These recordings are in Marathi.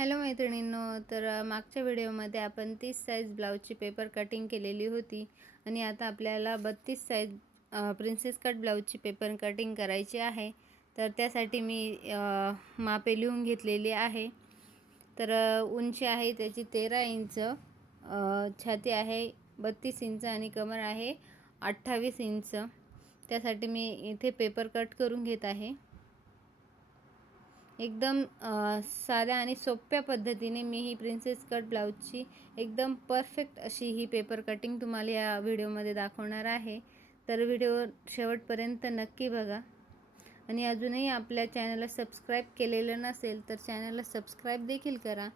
हॅलो मैत्रिणींनो, तर मागच्या व्हिडिओमध्ये आपण 30 साईज ब्लाऊजची पेपर कटिंग केलेली होती आणि आता आपल्याला 32 साईज प्रिन्सेस कट ब्लाऊजची पेपर कटिंग करायची आहे. तर त्यासाठी मी मापे लिहून घेतलेली आहे. तर उंची आहे त्याची 13 इंच, छाती आहे 32 इंच आणि कमर आहे 28 इंच. त्यासाठी मी इथे पेपर कट करून घेत आहे. एकदम साध्या आणि सोप्या पद्धतीने मी ही प्रिन्सेस कट ब्लाऊजची एकदम परफेक्ट अशी ही पेपर कटिंग तुम्हाला या व्हिडिओमध्ये दाखवणार आहे. तर व्हिडिओ शेवटपर्यंत नक्की बघा आणि अजूनही आपल्या चॅनलला सबस्क्राईब केलेलं नसेल तर चॅनलला सबस्क्राईब देखील करा.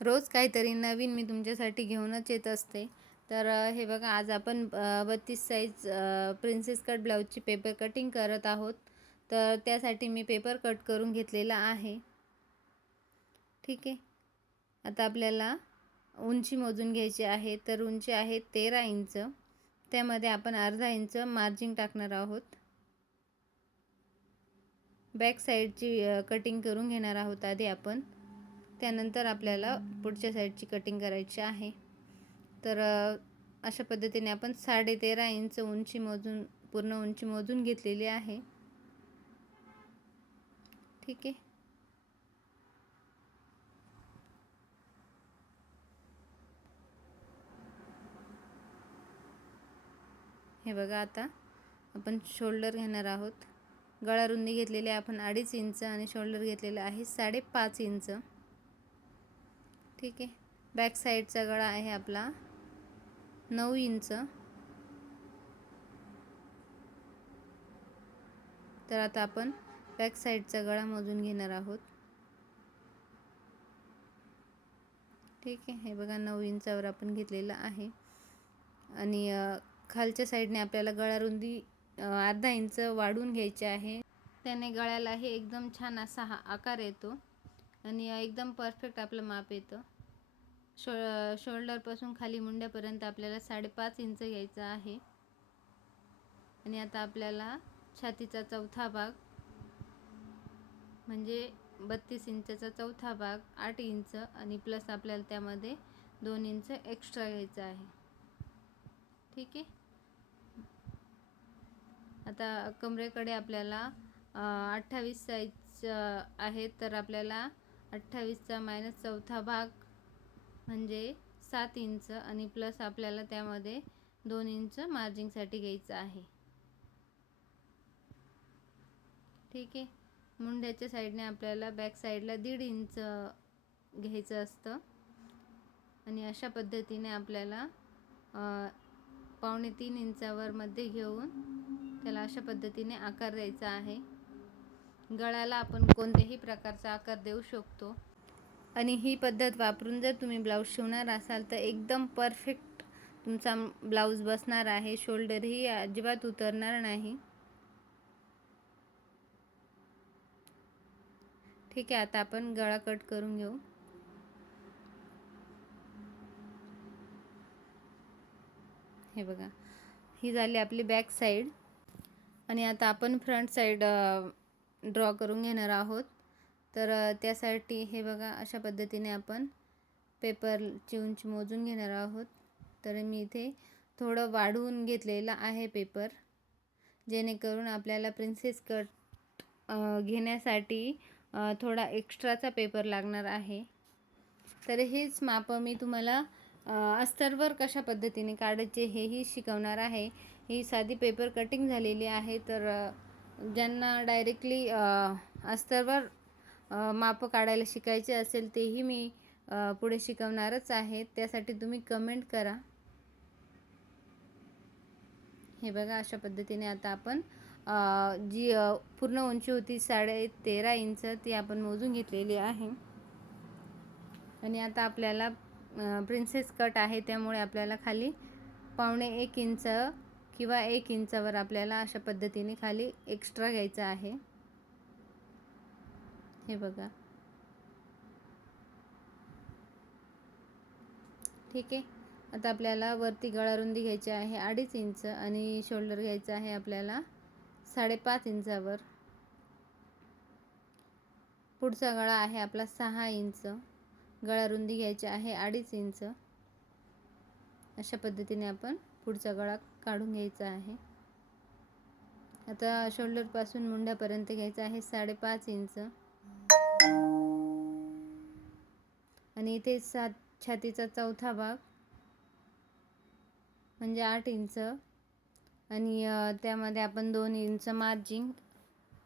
रोज काहीतरी नवीन मी तुमच्यासाठी घेऊनच येत असते. तर हे बघा, आज आपण 32 साईज प्रिन्सेस कट ब्लाऊजची पेपर कटिंग करत आहोत. तर त्यासाठी मी पेपर कट करून घेतलेला आहे. ठीक आहे. आता आपल्याला उंची मोजून घ्यायची आहे. तर उंची आहे 13 इंच. त्यामध्ये आपण अर्धा इंच मार्जिन टाकणार आहोत. बॅक साईडची कटिंग करून घेणार आहोत आधी आपण. त्यानंतर आपल्याला पुढच्या साईडची कटिंग करायची आहे. तर अशा पद्धतीने आपण 13.5 इंच उंची मोजून पूर्ण उंची मोजून घेतलेली आहे. ठीक आहे. हे बघा, आता आपण शोल्डर घेणार आहोत. गळा रुंदी घेतलेली आहे आपण 2.5 इंच आणि शोल्डर घेतलेला आहे 5.5 इंच. ठीक आहे. बॅक साईडचा गळा आहे आपला 9 इंच. तर आता आपण बॅक साईडचा गळा मोजून घेणार आहोत. ठीक आहे. हे बघा, 9 इंचावर आपण घेतलेला आहे आणि खालच्या साईडने आपल्याला गळा रुंदी अर्धा इंच वाढवून घ्यायची आहे. त्याने गळ्यालाही एकदम छान असा हा आकार येतो आणि एकदम परफेक्ट आपलं माप येतं. शोल्डरपासून खाली मुंड्यापर्यंत आपल्याला 5.5 इंच घ्यायचा आहे. आणि आता आपल्याला छातीचा चौथा भाग म्हणजे 32 इंचचा चौथा भाग 8 इंच आणि प्लस आपल्याला त्यामध्ये 2 इंच एक्स्ट्रा घ्यायचं आहे. ठीक आहे. आता कमरेकडे आपल्याला 28 साईज आहे. तर आपल्याला 28चा मायनस चौथा भाग म्हणजे 7 इंच आणि प्लस आपल्याला त्यामध्ये 2 इंच मार्जिंगसाठी घ्यायचं आहे. ठीक आहे. मुंड्याच्या साईडने आपल्याला बॅक साईडला 1.5 इंच घ्यायचं असतं आणि अशा पद्धतीने आपल्याला 2.25 इंचावर मध्ये घेऊन त्याला अशा पद्धतीने आकार द्यायचा आहे. गळ्याला आपण कोणत्याही प्रकारचा आकार देऊ शकतो आणि ही पद्धत वापरून जर तुम्ही ब्लाऊज शिवणार असाल तर एकदम परफेक्ट तुमचा ब्लाऊज बसणार आहे. शोल्डरही अजिबात उतरणार नाही. ठीक आहे. आता आपण गळा कट करून घेऊ. हे बघा, ही झाली आपली बॅक साईड आणि आता आपण फ्रंट साईड ड्रॉ करून घेणार आहोत. तर त्यासाठी हे बघा, अशा पद्धतीने आपण पेपरची उंची मोजून घेणार आहोत. तर मी इथे थोडं वाढवून घेतलेलं आहे पेपर, जेणेकरून आपल्याला प्रिन्सेस कट घेण्यासाठी थोडा एक्स्ट्राचा पेपर लागणार आहे. तर हेच माप मी तुम्हाला अस्तरवर कशा पद्धतीने काढायचे हेही शिकवणार आहे. ही साधी पेपर कटिंग झालेली आहे. तर ज्यांना डायरेक्टली अस्तरवर माप काढायला शिकायचे असेल तेही मी पुढे शिकवणारच आहे. त्यासाठी तुम्ही कमेंट करा. हे बघा, अशा पद्धतीने आता आपण जी पूर्ण उंची होती 13.5 इंच ती आपण मोजून घेतलेली आहे. आणि आता आपल्याला प्रिन्सेस कट आहे त्यामुळे आपल्याला खाली 1.25 इंच किंवा 1 इंचावर आपल्याला अशा पद्धतीने खाली एक्स्ट्रा घ्यायचं आहे. हे बघा. ठीक आहे. आता आपल्याला वरती गळा रुंदी घ्यायची आहे 2.5 इंच आणि शोल्डर घ्यायचं आहे आपल्याला 5.5 इंचावर. पुढचा गळा आहे आपला 6 इंच. गळा रुंदी घ्यायची आहे 2.5 इंच. अशा पद्धतीने आपण पुढचा गळा काढून घ्यायचा आहे. आता शोल्डरपासून मुंड्यापर्यंत घ्यायचा आहे 5.5 इंच. आणि इथे छातीचा चौथा भाग म्हणजे 8 इंच आणि त्यामध्ये आपण 2 इंच मार्जिन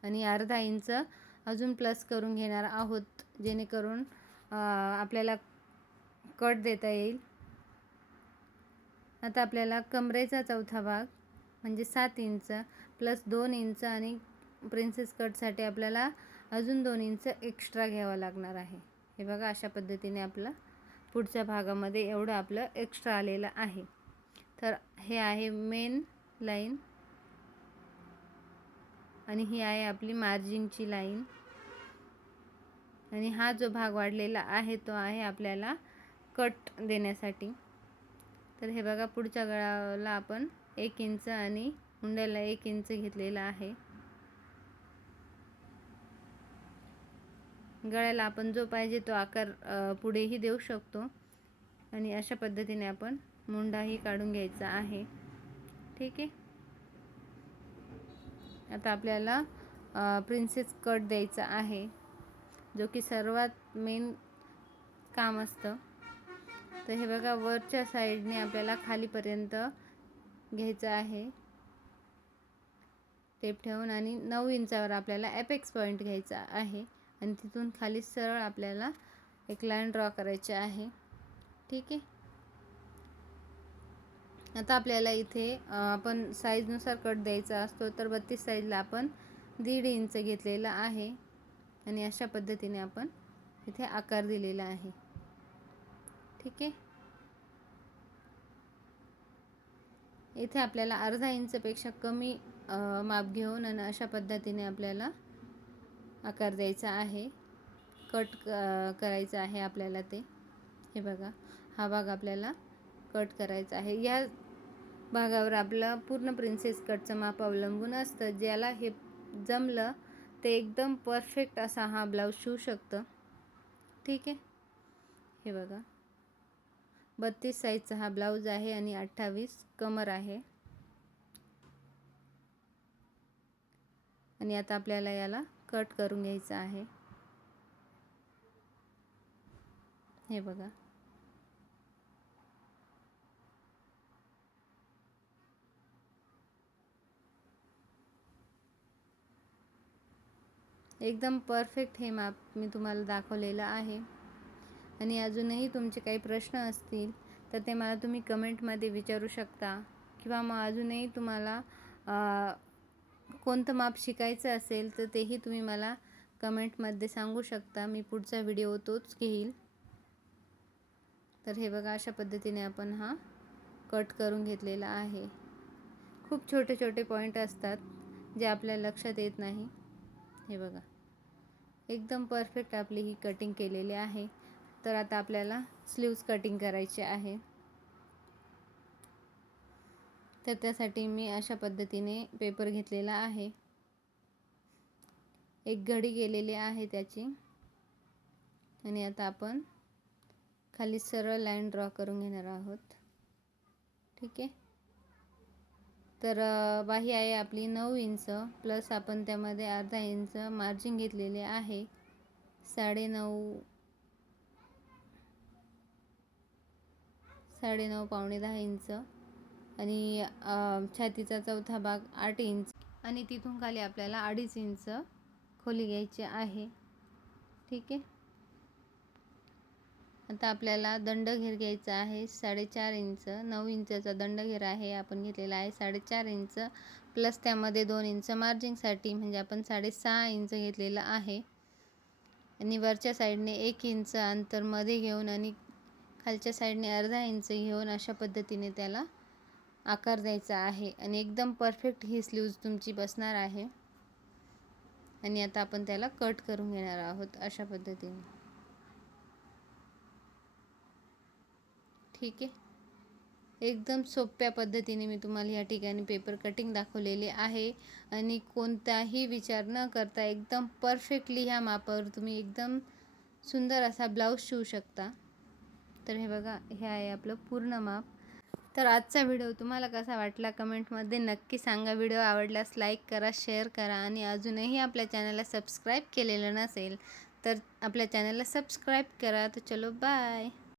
आणि अर्धा इंच अजून प्लस करून घेणार आहोत, जेणेकरून आपल्याला कट देता येईल. आता आपल्याला कमरेचा चौथा भाग म्हणजे 7 इंच प्लस 2 इंच आणि प्रिन्सेस कटसाठी आपल्याला अजून 2 इंच एक्स्ट्रा घ्यावं लागणार आहे. हे बघा, अशा पद्धतीने आपलं पुढच्या भागामध्ये एवढं आपलं एक्स्ट्रा आलेलं आहे. तर हे आहे मेन लाईन आणि ही आहे आपली मार्जिनची लाईन. आणि हा जो भाग वाढलेला आहे तो आहे आपल्याला कट देण्यासाठी. तर हे बघा, पुढच्या गळ्याला आपण 1 इंच आणि मुंड्याला 1 इंच घेतलेला आहे. गळ्याला आपण जो पाहिजे तो आकार पुढेही देऊ शकतो आणि अशा पद्धतीने आपण मुंडाही काढून घ्यायचा आहे. ठीक आहे. आता आपल्याला प्रिन्सेस कट द्यायचा आहे, जो की सर्वात मेन काम असतं. तर हे बघा, वरच्या साईडने आपल्याला खालीपर्यंत घ्यायचं आहे टेप ठेवून आणि 9 इंचावर आपल्याला एपेक्स पॉईंट घ्यायचा आहे आणि तिथून खाली सरळ आपल्याला एक लाईन ड्रॉ करायची आहे. ठीक आहे. आता आपल्याला इथे आपण साईजनुसार कट द्यायचा असतो, तर 32 साईजला आपण 1.5 इंच घेतलेला आहे आणि अशा पद्धतीने आपण इथे आकार दिलेला आहे. ठीक आहे. इथे आपल्याला अर्धा इंचपेक्षा कमी माप घेऊन आणि अशा पद्धतीने आपल्याला आकार द्यायचा आहे, कट करायचं आहे आपल्याला ते. हे बघा, हा भाग आपल्याला कट करायचा आहे. या भागावर आपलं पूर्ण प्रिन्सेस कटचं माप अवलंबून असतं. ज्याला हे जमलं ते एकदम परफेक्ट असा हा ब्लाऊज शिवू शकतं. ठीक आहे. हे बघा, 32 साईजचा हा ब्लाऊज आहे आणि 28 कमर आहे. आणि आता आपल्याला याला कट करून घ्यायचं आहे. हे बघा, एकदम परफेक्ट हे माप मी तुम्हाला दाखवलेलं आहे. आणि अजूनही तुमचे काही प्रश्न असतील तर ते मला तुम्ही कमेंटमध्ये विचारू शकता, किंवा मग अजूनही तुम्हाला कोणतं माप शिकायचं असेल तर तेही तुम्ही मला कमेंटमध्ये सांगू शकता. मी पुढचा व्हिडिओ तोच घेईल. तर हे बघा, अशा पद्धतीने आपण हा कट करून घेतलेला आहे. खूप छोटे छोटे पॉईंट असतात जे आपल्या लक्षात येत नाही. हे बघा, एकदम परफेक्ट आपली ही कटिंग केलेली आहे. तर आता आपल्याला स्लीव्ज कटिंग करायचे आहे. तर त्यासाठी मी अशा पद्धतीने पेपर घेतलेला आहे, एक घडी केलेली आहे त्याची. आणि आता आपण खाली सरळ लाईन ड्रॉ करून घेणार आहोत. ठीक आहे. तर बाही आहे आपली 9 इंच प्लस आपण त्यामध्ये अर्धा इंच मार्जिन घेतलेले आहे. 9.5 पावणे 10 इंच आणि छातीचा चौथा भाग 8 इंच आणि तिथून खाली आपल्याला 2.5 इंच खोली घ्यायची आहे. ठीक आहे. आता आपल्याला दंडघेर घ्यायचा आहे 4.5 इंच. 9 इंचाचा दंडघेर आहे आपण घेतलेला आहे 4.5 इंच प्लस त्यामध्ये 2 इंच मार्जिनसाठी, म्हणजे आपण 6.5 इंच घेतलेला आहे. आणि वरच्या साईडने 1 इंच अंतर मध्ये घेऊन आणि खालच्या साईडने अर्धा इंच घेऊन अशा पद्धतीने त्याला आकार द्यायचा आहे. आणि एकदम परफेक्ट ही स्लीव्ज तुमची बसणार आहे. आणि आता आपण त्याला कट करून घेणार आहोत अशा पद्धतीने. ठीक आहे. एकदम सोप्या पद्धतीने मी तुम्हाला या ठिकाणी पेपर कटिंग दाखवलेले आहे आणि कोणताही विचार न करता एकदम परफेक्टली ह्या मापावर तुम्ही एकदम सुंदर असा ब्लाऊज शिवू शकता. तर हे बघा, हे आहे आपलं पूर्ण माप. तर आजचा व्हिडिओ तुम्हाला कसा वाटला कमेंटमध्ये नक्की सांगा. व्हिडिओ आवडल्यास लाईक करा, शेअर करा आणि अजूनही आपल्या चॅनलला सबस्क्राईब केलेलं नसेल तर आपल्या चॅनलला सबस्क्राईब करा. तर चलो बाय.